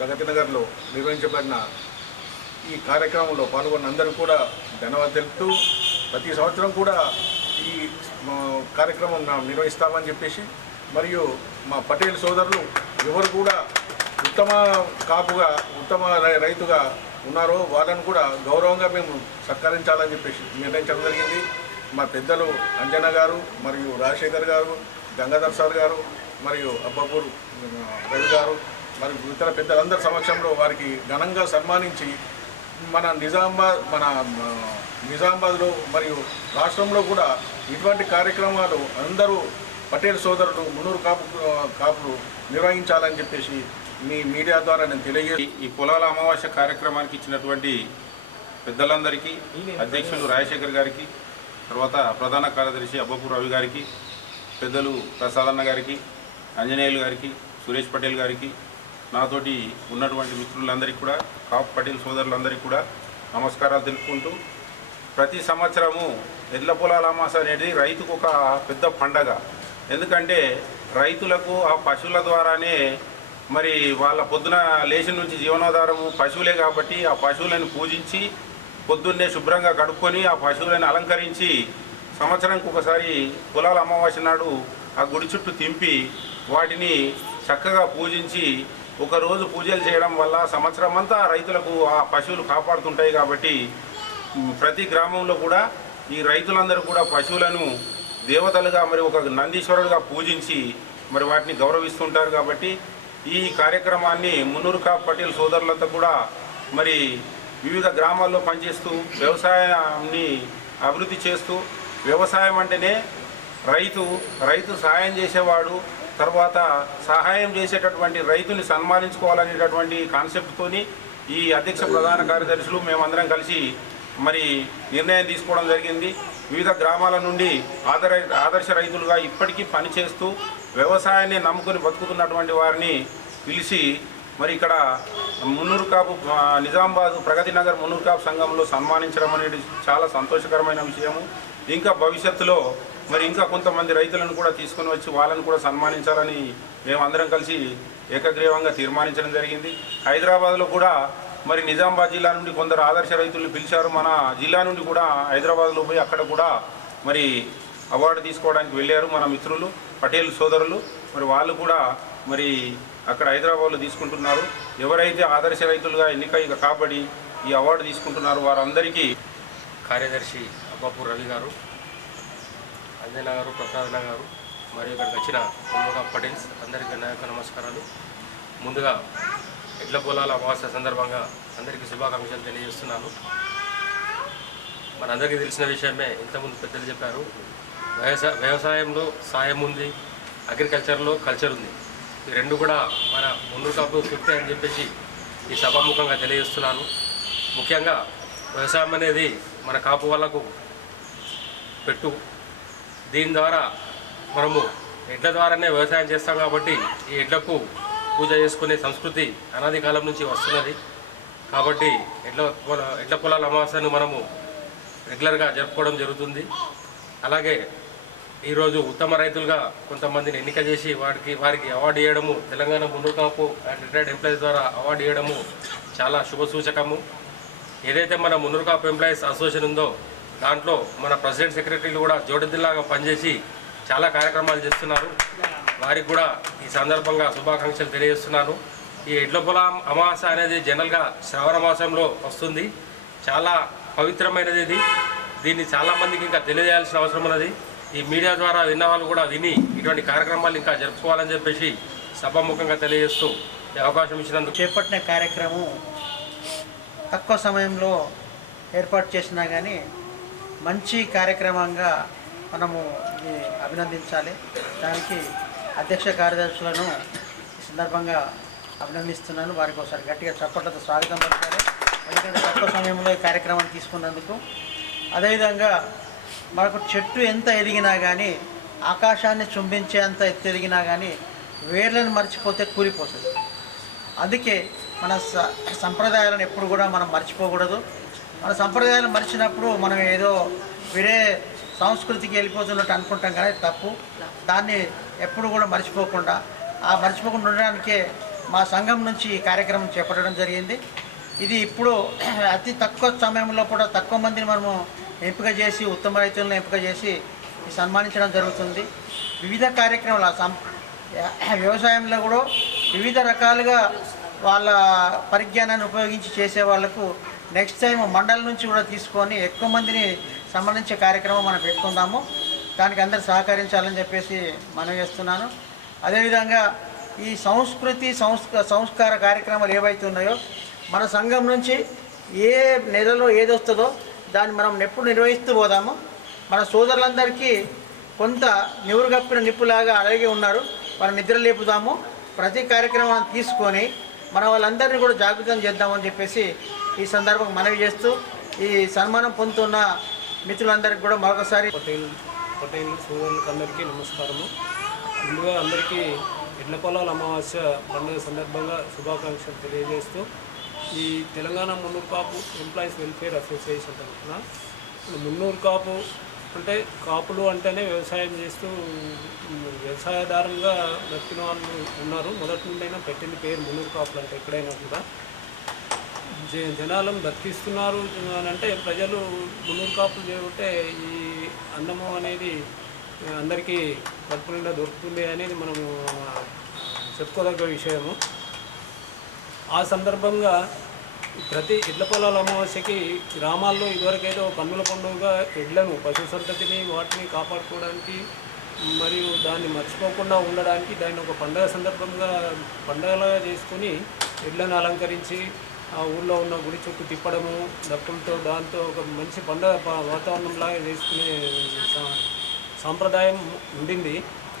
ప్రగతి నగర్లో నిర్వహించబడిన ఈ కార్యక్రమంలో పాల్గొన్న అందరూ కూడా ధన్యవాదాలు తెలుపుతూ ప్రతి సంవత్సరం కూడా ఈ కార్యక్రమం నిర్వహిస్తామని చెప్పేసి మరియు మా పటేల్ సోదరులు ఎవరు కూడా ఉత్తమ కాపుగా ఉత్తమ రై- రైతుగా ఉన్నారో వాళ్ళను కూడా గౌరవంగా మేము సత్కరించాలని చెప్పేసి నిర్ణయించడం జరిగింది. మా పెద్దలు అంజన గారు మరియు రాజశేఖర్ గారు గంగాధర్ సార్ గారు మరియు అబ్బాపూర్ రవి గారు మరి ఇతర పెద్దలందరి సమక్షంలో వారికి ఘనంగా సన్మానించి మన నిజామాబాద్ మన నిజామాబాద్లో మరియు రాష్ట్రంలో కూడా ఇటువంటి కార్యక్రమాలు అందరూ పటేల్ సోదరులు మునూరు కాపు కాపులు నిర్వహించాలని చెప్పేసి మీ మీడియా ద్వారా నేను తెలియజేసి ఈ- ఈ పొలాల అమావాస్య కార్యక్రమానికి ఇచ్చినటువంటి పెద్దలందరికీ అధ్యక్షులు రాజశేఖర్ గారికి తర్వాత ప్రధాన కార్యదర్శి అబ్బపూర్ రవి గారికి పెద్దలు ప్రసాదన్న గారికి ఆంజనేయులు గారికి సురేష్ పటేల్ గారికి నాతోటి ఉన్నటువంటి మిత్రులందరికీ కూడా కాప్ పటేల్ సోదరులందరికీ కూడా నమస్కారాలు తెలుపుకుంటూ ప్రతి సంవత్సరము ఎడ్ల పొలాల అమాస అనేది రైతుకు ఒక పెద్ద పండగ. ఎందుకంటే రైతులకు ఆ పశువుల ద్వారానే మరి వాళ్ళ పొద్దున లేచి నుంచి జీవనాధారము పశువులే కాబట్టి ఆ పశువులను పూజించి పొద్దున్నే శుభ్రంగా కడుక్కొని ఆ పశువులను అలంకరించి సంవత్సరానికి ఒకసారి పొలాల అమావాస్య నాడు ఆ గుడి చుట్టూ తింపి వాటిని చక్కగా పూజించి ఒకరోజు పూజలు చేయడం వల్ల సంవత్సరం అంతా రైతులకు ఆ పశువులు కాపాడుతుంటాయి కాబట్టి ప్రతి గ్రామంలో కూడా ఈ రైతులందరూ కూడా పశువులను దేవతలుగా మరి ఒక నందీశ్వరుడుగా పూజించి మరి వాటిని గౌరవిస్తుంటారు కాబట్టి ఈ కార్యక్రమాన్ని మున్నూరు కాప్ పటేల్ సోదరులంతా కూడా మరి వివిధ గ్రామాల్లో పనిచేస్తూ వ్యవసాయాన్ని అభివృద్ధి చేస్తూ వ్యవసాయం అంటేనే రైతు రైతు సాయం చేసేవాడు తర్వాత సహాయం చేసేటటువంటి రైతుని సన్మానించుకోవాలనేటటువంటి కాన్సెప్ట్తోని ఈ అధ్యక్ష ప్రధాన కార్యదర్శులు మేమందరం కలిసి మరి నిర్ణయం తీసుకోవడం జరిగింది. వివిధ గ్రామాల నుండి ఆదర ఆదర్శ రైతులుగా ఇప్పటికీ పనిచేస్తూ వ్యవసాయాన్ని నమ్ముకుని బతుకుతున్నటువంటి వారిని పిలిచి మరి ఇక్కడ మున్నూరు కాపు నిజామాబాద్ ప్రగతి నగర్ మున్నూరు కాపు సంఘంలో సన్మానించడం అనేది చాలా సంతోషకరమైన విషయము. ఇంకా భవిష్యత్తులో మరి ఇంకా కొంతమంది రైతులను కూడా తీసుకొని వచ్చి వాళ్ళని కూడా సన్మానించాలని మేము అందరం కలిసి ఏకగ్రీవంగా తీర్మానించడం జరిగింది. హైదరాబాద్లో కూడా మరి నిజామాబాద్ జిల్లా నుండి కొందరు ఆదర్శ రైతులను పిలిచారు. మన జిల్లా నుండి కూడా హైదరాబాద్లో పోయి అక్కడ కూడా మరి అవార్డు తీసుకోవడానికి వెళ్ళారు మన మిత్రులు పటేల్ సోదరులు. మరి వాళ్ళు కూడా మరి అక్కడ హైదరాబాద్లో తీసుకుంటున్నారు. ఎవరైతే ఆదర్శ రైతులుగా ఎన్నికై కాబడి ఈ అవార్డు తీసుకుంటున్నారు వారందరికీ కార్యదర్శి అబ్బాపూర్ రవి గారు. అంజన గారు ప్రసాదన గారు మరియు ఇక్కడికి వచ్చిన ముందుగా పటేల్స్ అందరికీ నా యొక్క నమస్కారాలు. ముందుగా ఎడ్ల పొలాల అమావాస్య సందర్భంగా అందరికీ శుభాకాంక్షలు తెలియజేస్తున్నాను. మనందరికీ తెలిసిన విషయమే ఇంతకుముందు పెద్దలు చెప్పారు వ్యవసాయ వ్యవసాయంలో సాయం ఉంది అగ్రికల్చర్లో కల్చర్ ఉంది. ఈ రెండు కూడా మన ముందు కాపు ఫిఫ్టీ అని చెప్పేసి ఈ సభాముఖంగా తెలియజేస్తున్నాను. ముఖ్యంగా వ్యవసాయం అనేది మన కాపు వాళ్ళకు పెట్టు దీని ద్వారా మనము ఎడ్ల ద్వారానే వ్యవసాయం చేస్తాం కాబట్టి ఈ ఎడ్లకు పూజ చేసుకునే సంస్కృతి అనాది కాలం నుంచి వస్తున్నది. కాబట్టి ఎడ్ల మన ఎడ్ల పొలాల అమావాస్యను మనము రెగ్యులర్గా జరుపుకోవడం జరుగుతుంది. అలాగే ఈరోజు ఉత్తమ రైతులుగా కొంతమందిని ఎన్నిక చేసి వారికి వారికి అవార్డు ఇవ్వడము తెలంగాణ ముందుకాపు అండ్ రిటైర్డ్ ఎంప్లాయీస్ ద్వారా అవార్డు ఇవ్వడము చాలా శుభసూచకము ఏదైతే మన మునురుకాపు ఎంప్లాయీస్ అసోసియేషన్ ఉందో దాంట్లో మన ప్రెసిడెంట్ సెక్రటరీలు కూడా జోడెద్దులాగా పనిచేసి చాలా కార్యక్రమాలు చేస్తున్నారు. వారికి కూడా ఈ సందర్భంగా శుభాకాంక్షలు తెలియజేస్తున్నాను. ఈ ఎడ్ల పొలం అమావాస్య అనేది జనరల్గా శ్రావణ మాసంలో వస్తుంది. చాలా పవిత్రమైనది ఇది దీన్ని చాలామందికి ఇంకా తెలియజేయాల్సిన అవసరం ఉన్నది. ఈ మీడియా ద్వారా విన్న వాళ్ళు కూడా విని ఇటువంటి కార్యక్రమాలు ఇంకా జరుపుకోవాలని చెప్పేసి సభాముఖంగా తెలియజేస్తూ అవకాశం ఇచ్చినందుకు చేపట్టిన కార్యక్రమం తక్కువ సమయంలో ఏర్పాటు చేసినా కానీ మంచి కార్యక్రమంగా మనము అభినందించాలి. దానికి అధ్యక్ష కార్యదర్శులను ఈ సందర్భంగా అభినందిస్తున్నాను. వారికి ఒకసారి గట్టిగా చప్పట్లతో స్వాగతం పలకాలి. ఎందుకంటే తక్కువ సమయంలో ఈ కార్యక్రమాన్ని తీసుకున్నందుకు. అదేవిధంగా మనకు చెట్టు ఎంత ఎదిగినా కానీ ఆకాశాన్ని చుంబించేంత ఎత్తు ఎదిగినా కానీ వేర్లను మర్చిపోతే కూలిపోతుంది. అందుకే మన స సంప్రదాయాలను ఎప్పుడు కూడా మనం మర్చిపోకూడదు. మన సంప్రదాయాలు మర్చినప్పుడు మనం ఏదో వేరే సంస్కృతికి వెళ్ళిపోతున్నట్టు అనుకుంటాం కానీ తప్పు. దాన్ని ఎప్పుడు కూడా మర్చిపోకుండా ఆ మర్చిపోకుండా ఉండడానికే మా సంఘం నుంచి ఈ కార్యక్రమం చేపట్టడం జరిగింది. ఇది ఇప్పుడు అతి తక్కువ సమయంలో కూడా తక్కువ మందిని మనము ఎంపిక చేసి ఉత్తమ రైతులను ఎంపిక చేసి సన్మానించడం జరుగుతుంది. వివిధ కార్యక్రమాలు సం వ్యవసాయంలో కూడా వివిధ రకాలుగా వాళ్ళ పరిజ్ఞానాన్ని ఉపయోగించి చేసే వాళ్ళకు నెక్స్ట్ టైం మండలం నుంచి కూడా తీసుకొని ఎక్కువ మందిని సంబంధించే కార్యక్రమం మనం పెట్టుకుందాము. దానికి అందరు సహకరించాలని చెప్పేసి మనం చేస్తున్నాను. అదేవిధంగా ఈ సంస్కృతి సంస్క సంస్కార కార్యక్రమాలు ఏవైతే ఉన్నాయో మన సంఘం నుంచి ఏ నెలలో ఏది వస్తుందో దాన్ని మనం ఎప్పుడు నిర్వహిస్తూ పోదాము. మన సోదరులందరికీ కొంత నివురుగప్పిన నిప్పులాగా అలాగే ఉన్నారు. మనం నిద్ర లేపుదాము. ప్రతి కార్యక్రమాన్ని తీసుకొని మన వాళ్ళందరినీ కూడా జాగృతం చేద్దామని చెప్పేసి ఈ సందర్భం మనవి చేస్తూ ఈ సన్మానం పొందుతున్న మిత్రులందరికీ కూడా మరొకసారి పటేల్ పటేల్ సోదరులకు అందరికీ నమస్కారము. ముందుగా అందరికీ ఎడ్ల పొలాల అమావాస్య పండుగ సందర్భంగా శుభాకాంక్షలు తెలియజేస్తూ ఈ Telangana Munnuru Kapu employees welfare association తరఫున మున్నూరు కాపు అంటే కాపులు అంటేనే వ్యవసాయం చేస్తూ వ్యవసాయదారంగా వ్యవసాయదారులుగా బతికిన వాళ్ళు ఉన్నారు. మొదటి నుండైనా పెట్టింది పేరు మున్నూరు కాపులు అంటే ఎక్కడైనా కూడా. జనాలను బతికిస్తున్నారు అని అంటే ప్రజలు మున్నూరు కాపులు చేరుంటే ఈ అన్నము అనేది అందరికీ కడుపు దొరుకుతుంది అనేది మనము చెప్పుకోదగ్గ విషయము. ఆ సందర్భంగా ప్రతి ఎడ్ల పొలాల అమావాస్యకి గ్రామాల్లో ఇదివరకైతే ఒక కన్నుల పండుగగా ఎడ్లను పశు సంతతిని వాటిని కాపాడుకోవడానికి మరియు దాన్ని మర్చిపోకుండా ఉండడానికి దాన్ని ఒక పండగ సందర్భంగా పండగలాగా చేసుకొని ఎడ్లను అలంకరించి ఊళ్ళో ఉన్న గుడి చుట్టూ తిప్పడము డప్పులతో దాంతో ఒక మంచి పండగ వాతావరణంలాగా చేసుకునే సా- సాంప్రదాయం ఉండింది.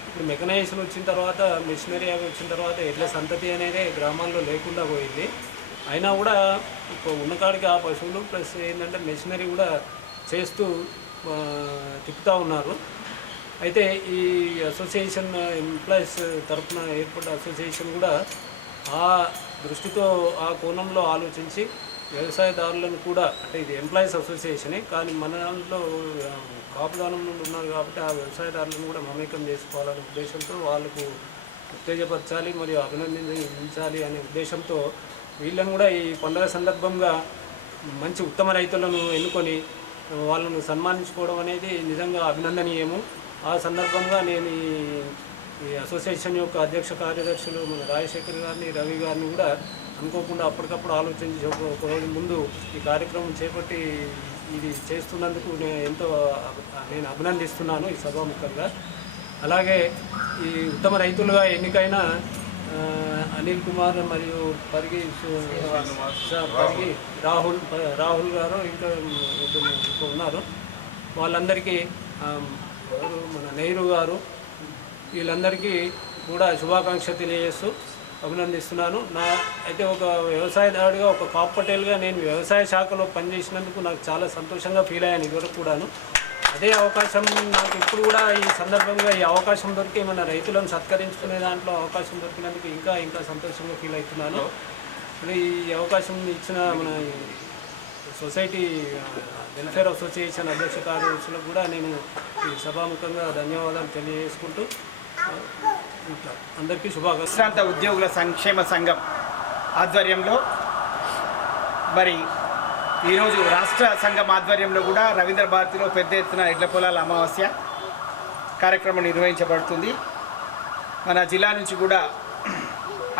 ఇప్పుడు మెకనైజేషన్ వచ్చిన తర్వాత మిషనరీ అవి వచ్చిన తర్వాత ఎడ్ల సంతతి అనేది గ్రామాల్లో లేకుండా పోయింది. అయినా కూడా ఇప్పుడు ఉన్న కాడికి ఆ పశువులు ప్లస్ ఏంటంటే మెషినరీ కూడా చేస్తూ తిప్పుతూ ఉన్నారు. అయితే ఈ అసోసియేషన్ ఎంప్లాయీస్ తరఫున ఏర్పడ్డ అసోసియేషన్ కూడా ఆ దృష్టితో ఆ కోణంలో ఆలోచించి వ్యవసాయదారులను కూడా అంటే ఇది ఎంప్లాయీస్ అసోసియేషనే కానీ మన దాంట్లో కాపుదానం నుండి ఉన్నారు కాబట్టి ఆ వ్యవసాయదారులను కూడా మమేకం చేసుకోవాలనే ఉద్దేశంతో వాళ్ళకు ఉత్తేజపరచాలి మరియు అభినందించాలి అనే ఉద్దేశంతో వీళ్ళను కూడా ఈ పండుగ సందర్భంగా మంచి ఉత్తమ రైతులను ఎన్నుకొని వాళ్ళను సన్మానించుకోవడం అనేది నిజంగా అభినందనీయము. ఆ సందర్భంగా నేను ఈ- అసోసియేషన్ యొక్క అధ్యక్ష కార్యదర్శులు మన రాజశేఖర్ గారిని రవి గారిని కూడా అనుకోకుండా అప్పటికప్పుడు ఆలోచించి ఒక రోజు ముందు ఈ కార్యక్రమం చేపట్టి ఇది చేస్తున్నందుకు నేను ఎంతో నేను అభినందిస్తున్నాను ఈ సభాముఖంగా అలాగే ఈ ఉత్తమ రైతులుగా ఎన్నికైన అనిల్ కుమార్ మరియు పరిగి పరిగి రాహుల్ రాహుల్ గారు ఇంకా ఇద్దరు ఉన్నారు. వాళ్ళందరికీ మన నెహ్రూ గారు వీళ్ళందరికీ కూడా శుభాకాంక్ష తెలియజేస్తూ అభినందిస్తున్నాను. నా అయితే ఒక వ్యవసాయదారుడిగా ఒక కాప్ నేను వ్యవసాయ శాఖలో పనిచేసినందుకు నాకు చాలా సంతోషంగా ఫీల్ అయ్యాను ఇదివరకు కూడాను. అదే అవకాశం నాకు ఇప్పుడు కూడా ఈ సందర్భంగా ఈ అవకాశం దొరికి మన రైతులను సత్కరించుకునే దాంట్లో అవకాశం దొరికినందుకు ఇంకా ఇంకా సంతోషంగా ఫీల్ అవుతున్నాను. ఇప్పుడు ఈ అవకాశం ఇచ్చిన మన సొసైటీ వెల్ఫేర్ అసోసియేషన్ అధ్యక్ష కార్యదర్శులకు కూడా నేను ఈ సభాముఖంగా ధన్యవాదాలు తెలియజేసుకుంటూ అందరికీ శుభాకాంక్షలు. విశ్రాంత ఉద్యోగుల సంక్షేమ సంఘం ఆధ్వర్యంలో మరి ఈరోజు రాష్ట్ర సంఘం ఆధ్వర్యంలో కూడా రవీంద్ర భారతిలో పెద్ద ఎత్తున ఎడ్ల పొలాల అమావాస్య కార్యక్రమం నిర్వహించబడుతుంది. మన జిల్లా నుంచి కూడా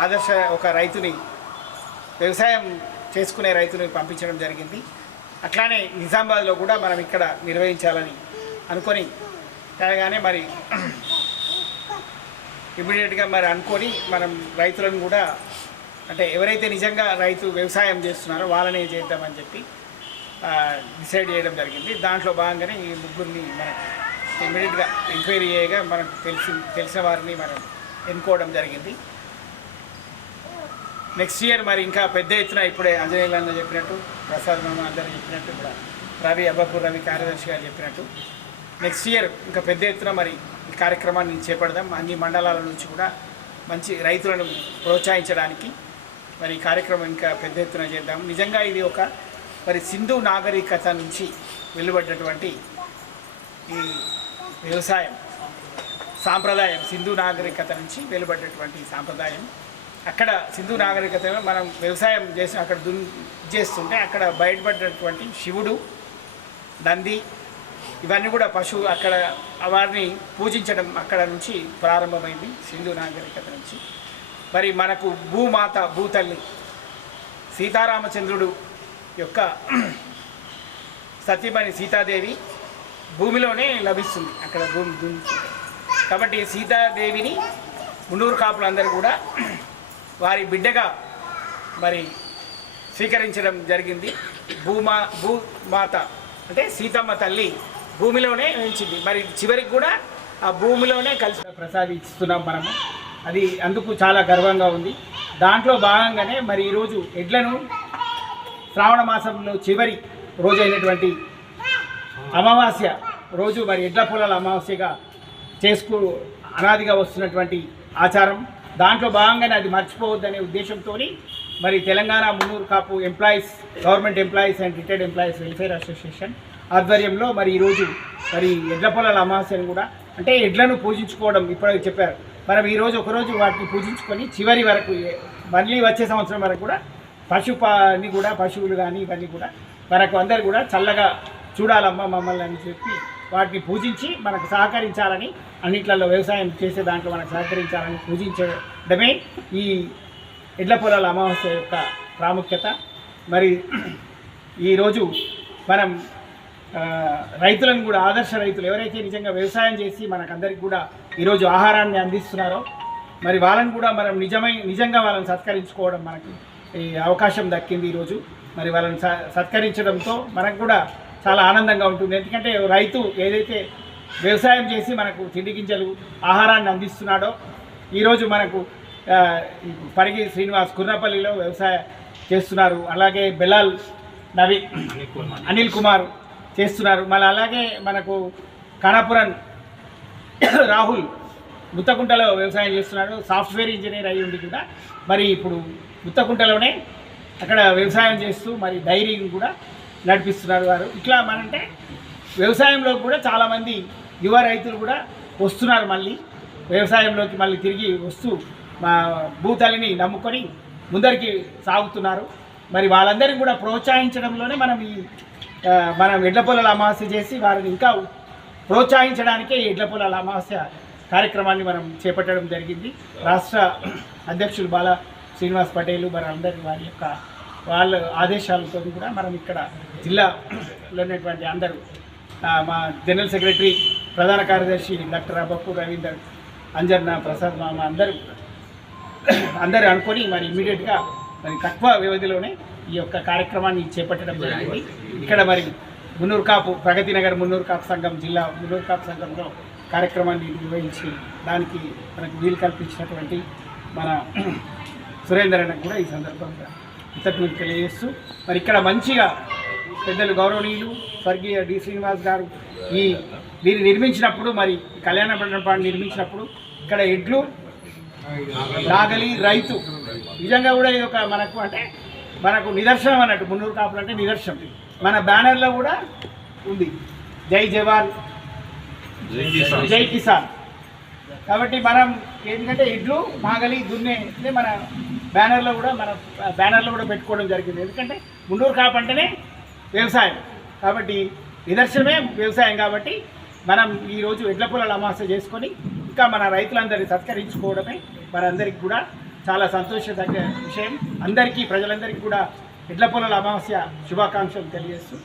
ఆదర్శ ఒక రైతుని వ్యవసాయం చేసుకునే రైతుని పంపించడం జరిగింది. అట్లానే నిజామాబాద్లో కూడా మనం ఇక్కడ నిర్వహించాలని అనుకొని కాగానే మరి ఇమీడియట్గా మరి అనుకొని మనం రైతులను కూడా అంటే ఎవరైతే నిజంగా రైతు వ్యవసాయం చేస్తున్నారో వాళ్ళనే చేద్దామని చెప్పి డిసైడ్ చేయడం జరిగింది. దాంట్లో భాగంగానే ఈ ముగ్గురిని మనం ఇమీడియట్గా ఎంక్వైరీ చేయగా మనకు తెలిసి తెలిసిన వారిని మనం ఎన్నుకోవడం జరిగింది. నెక్స్ట్ ఇయర్ మరి ఇంకా పెద్ద ఎత్తున ఇప్పుడే అంజనేయులు అన్న చెప్పినట్టు ప్రసాద్ మామ అందరూ చెప్పినట్టు కూడా రవి అబ్బాపూర్ రవి కార్యదర్శి గారు చెప్పినట్టు నెక్స్ట్ ఇయర్ ఇంకా పెద్ద ఎత్తున మరి ఈ కార్యక్రమాన్ని చేపడదాం. అన్ని మండలాల నుంచి కూడా మంచి రైతులను ప్రోత్సహించడానికి మరి ఈ కార్యక్రమం ఇంకా పెద్ద ఎత్తున చేద్దాం. నిజంగా ఇది ఒక మరి సింధు నాగరికత నుంచి వెలువడ్డటువంటి ఈ వ్యవసాయం సాంప్రదాయం సింధు నాగరికత నుంచి వెలువడ్డటువంటి సాంప్రదాయం. అక్కడ సింధు నాగరికతలో మనం వ్యవసాయం చేసి అక్కడ దున్ చేస్తుంటే అక్కడ బయటపడినటువంటి శివుడు నంది ఇవన్నీ కూడా పశువు అక్కడ వారిని పూజించడం అక్కడ నుంచి ప్రారంభమైంది సింధు నాగరికత నుంచి. మరి మనకు భూమాత భూతల్లి సీతారామచంద్రుడు యొక్క సత్యమణి సీతాదేవి భూమిలోనే లభిస్తుంది అక్కడ భూమి భూమి. కాబట్టి సీతాదేవిని మున్నూరు కాపులందరూ కూడా వారి బిడ్డగా మరి స్వీకరించడం జరిగింది. భూమా భూమాత అంటే సీతమ్మ తల్లి భూమిలోనే ఉంచింది. మరి చివరికి కూడా ఆ భూమిలోనే కలిసి ప్రసాదిస్తున్నాం మనము. అది అందుకు చాలా గర్వంగా ఉంది. దాంట్లో భాగంగానే మరి ఈరోజు ఎడ్లను శ్రావణ మాసంలో చివరి రోజు అయినటువంటి అమావాస్య రోజు మరి ఎడ్ల పొలాల అమావాస్యగా చేసుకు అనాదిగా వస్తున్నటువంటి ఆచారం. దాంట్లో భాగంగానే అది మర్చిపోవద్దనే ఉద్దేశంతో మరి Telangana Munnuru Kapu employees government employees and retired employees welfare association ఆధ్వర్యంలో మరి ఈరోజు మరి ఎడ్ల పొలాల అమావాస్యను కూడా అంటే ఎడ్లను పూజించుకోవడం ఇప్పుడు చెప్పారు. మనం ఈరోజు ఒకరోజు వాటిని పూజించుకొని చివరి వరకు మళ్ళీ వచ్చే సంవత్సరం వరకు కూడా పశుపాని కూడా పశువులు కానీ ఇవన్నీ కూడా మనకు అందరు కూడా చల్లగా చూడాలమ్మా మమ్మల్ని అని చెప్పి వాటిని పూజించి మనకు సహకరించాలని అన్నిట్లలో వ్యవసాయం చేసే దాంట్లో మనకు సహకరించాలని పూజించడమే ఈ ఎడ్ల పొలాల అమావాస్య యొక్క ప్రాముఖ్యత. మరి ఈరోజు మనం రైతులను కూడా ఆదర్శ రైతులు ఎవరైతే నిజంగా వ్యవసాయం చేసి మనకందరికి కూడా ఈరోజు ఆహారాన్ని అందిస్తున్నారో మరి వాళ్ళని కూడా మనం నిజమై నిజంగా వాళ్ళని సత్కరించుకోవడం మనకి ఈ అవకాశం దక్కింది ఈరోజు మరి వాళ్ళని స సత్కరించడంతో మనకు కూడా చాలా ఆనందంగా ఉంటుంది. ఎందుకంటే రైతు ఏదైతే వ్యవసాయం చేసి మనకు తిండి గింజలు ఆహారాన్ని అందిస్తున్నాడో ఈరోజు మనకు పరిగి శ్రీనివాస్ కుర్రపల్లిలో వ్యవసాయం చేస్తున్నారు. అలాగే బెలాల్ నవి అనిల్ కుమార్ చేస్తున్నారు. మళ్ళీ అలాగే మనకు కణపురం రాహుల్ ముత్తకుంటలో వ్యవసాయం చేస్తున్నాడు సాఫ్ట్వేర్ ఇంజనీర్ అయి ఉండి కూడా మరి ఇప్పుడు ముత్తకుంటలోనే అక్కడ వ్యవసాయం చేస్తూ మరి డైరీని కూడా నడిపిస్తున్నారు వారు. ఇట్లా మనంటే వ్యవసాయంలో కూడా చాలామంది యువ రైతులు కూడా వస్తున్నారు మళ్ళీ. వ్యవసాయంలోకి మళ్ళీ తిరిగి వస్తూ మా భూతల్లిని నమ్ముకొని ముందరికి సాగుతున్నారు. మరి వాళ్ళందరినీ కూడా ప్రోత్సహించడంలోనే మనం ఈ మనం ఎడ్ల పొలాల అమావాస్య చేసి వారిని ఇంకా ప్రోత్సహించడానికే ఈ ఎడ్ల పొలాల అమావాస్య కార్యక్రమాన్ని మనం చేపట్టడం జరిగింది. రాష్ట్ర అధ్యక్షులు బాల శ్రీనివాస్ పటేల్ మరి అందరి వారి యొక్క వాళ్ళ ఆదేశాలతో కూడా మనం ఇక్కడ జిల్లాలో ఉన్నటువంటి అందరూ మా జనరల్ సెక్రటరీ ప్రధాన కార్యదర్శి డాక్టర్ అబ్బప్పు రవీందర్ అంజన్న ప్రసాద్ మామ అందరూ అందరూ అనుకొని మరి ఇమీడియట్గా మరి తక్కువ వ్యవధిలోనే ఈ యొక్క కార్యక్రమాన్ని చేపట్టడం జరిగింది. ఇక్కడ మరి మున్నూరు కాపు ప్రగతి నగర్ మున్నూరు కాపు సంఘం జిల్లా మున్నూరు కాపు సంఘంలో కార్యక్రమాన్ని నిర్వహించి దానికి మనకు వీలు కల్పించినటువంటి మన సురేందర్ కూడా ఈ సందర్భంగా కృతజ్ఞతలు తెలియజేస్తూ మరి ఇక్కడ మంచిగా పెద్దలు గౌరవనీయులు స్వర్గీయ డి. శ్రీనివాస్ గారు ఈ దీన్ని నిర్మించినప్పుడు మరి కళ్యాణ మండపాన్ని నిర్మించినప్పుడు ఇక్కడ ఎడ్లు నాగలి రైతు. నిజంగా కూడా ఇది ఒక మనకు అంటే మనకు నిదర్శనం అన్నట్టు. మున్నూరు కాపులు అంటే నిదర్శనం. మన బ్యానర్లో కూడా ఉంది. జై జవాన్. జై కిసాన్. కాబట్టి మనం ఏంటంటే ఇడ్లు నాగలి దున్నే అంటే మన బ్యానర్లో కూడా మన బ్యానర్లో కూడా పెట్టుకోవడం జరిగింది. ఎందుకంటే మున్నూరు కాపు అంటేనే వ్యవసాయం. కాబట్టి నిదర్శనమే వ్యవసాయం కాబట్టి మనం ఈరోజు ఎడ్ల పొలాల అమావాస్య చేసుకొని ఇంకా మన రైతులందరినీ సత్కరించుకోవడమే మనందరికీ కూడా చాలా సంతోషదగ్గ విషయం. అందరికీ ప్రజలందరికీ కూడా ఎడ్ల పొలాల అమావాస్య శుభాకాంక్షలు తెలియజేస్తూ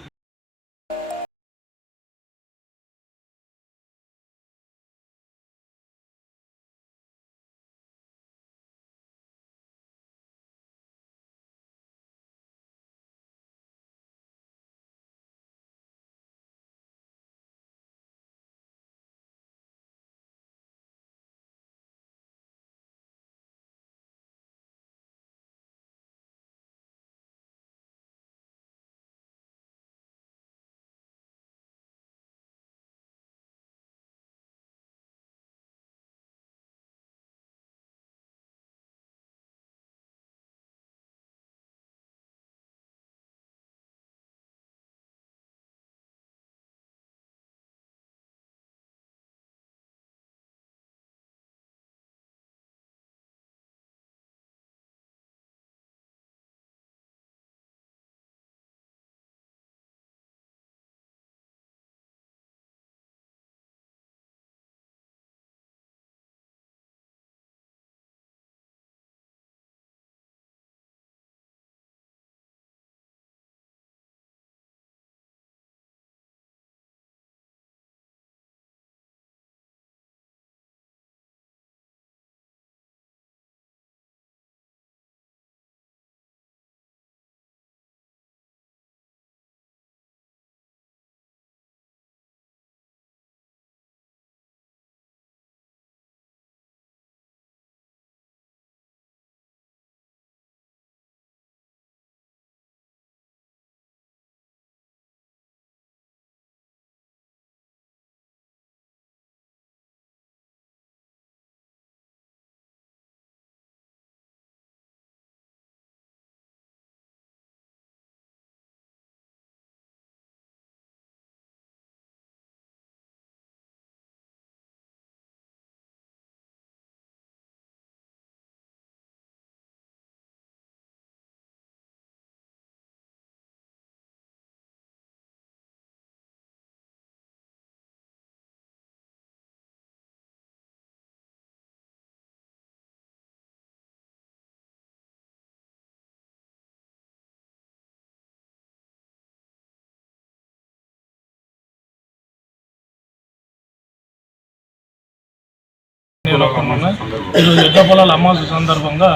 కార్యక్రమంగా ఈరోజు ఎడ్ల పొలాల అమావాస్య సందర్భంగా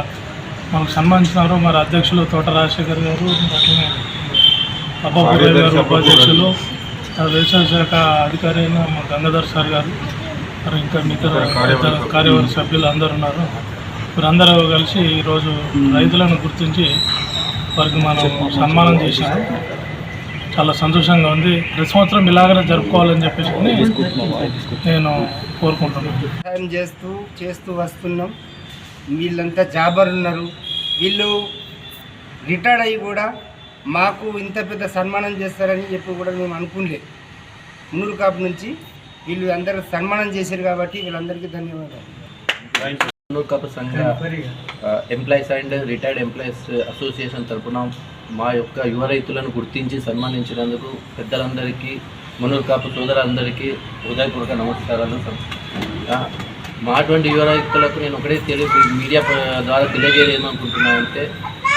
మనకు సన్మానించినారు మరి అధ్యక్షులు తోట రాజశేఖర్ గారు అట్లనే అబ్బాబు గారు ఉపాధ్యక్షులు వ్యవసాయ శాఖ అధికారి అయిన మా గంగాధర్ సార్ గారు మరి ఇంకా మిగతా కార్యవర్గ సభ్యులు అందరు ఉన్నారు. వీరందరూ కలిసి ఈరోజు రైతులను గుర్తించి వారికి మనం సన్మానం చేశాము చాలా సంతోషంగా ఉంది. ప్రతి సంవత్సరం ఇలాగనే జరుపుకోవాలని చెప్పేసి నేను కోరుకుంటున్నాను సహాయం చేస్తూ చేస్తూ వస్తున్నాం. వీళ్ళంతా జాబర్ ఉన్నారు. వీళ్ళు రిటైర్డ్ అయ్యి కూడా మాకు ఇంత పెద్ద సన్మానం చేస్తారని చెప్పి కూడా మేము అనుకోలేదు మున్నూరు కాపు నుంచి వీళ్ళు అందరూ సన్మానం చేశారు కాబట్టి వీళ్ళందరికీ ధన్యవాదాలు. కాపు సంఘ employees and retired employees association తరపున మా యొక్క యువ రైతులను గుర్తించి సన్మానించినందుకు పెద్దలందరికీ మునూరు కాపు సోదరులందరికీ హృదయపూర్వక నమస్కారాలు. మా అటువంటి యువ నేను ఒకటే తెలియ మీడియా ద్వారా తెలియజేయమనుకుంటున్నానంటే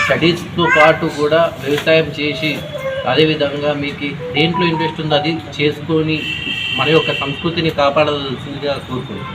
స్టడీస్తో పాటు కూడా వ్యవసాయం చేసి అదేవిధంగా మీకు దేంట్లో ఇంట్రెస్ట్ ఉందో అది చేసుకొని మన యొక్క సంస్కృతిని కాపాడాల్సిందిగా కోరుకుంటున్నాను.